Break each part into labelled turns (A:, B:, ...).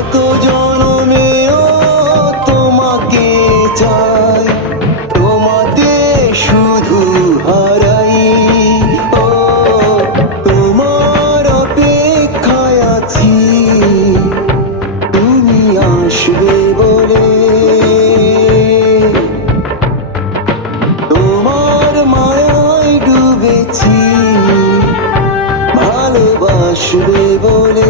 A: সাত জনমেও তোমাকে তোমার তুমি আসবে বলে। তোমার মায়ায় ডুবেছি। ভালোবাসবে বলে।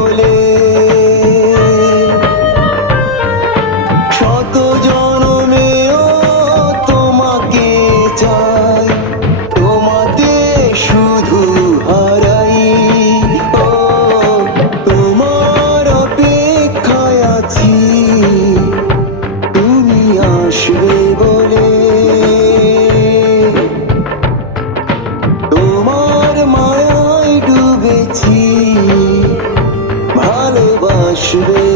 A: ভালোবাসবে বলে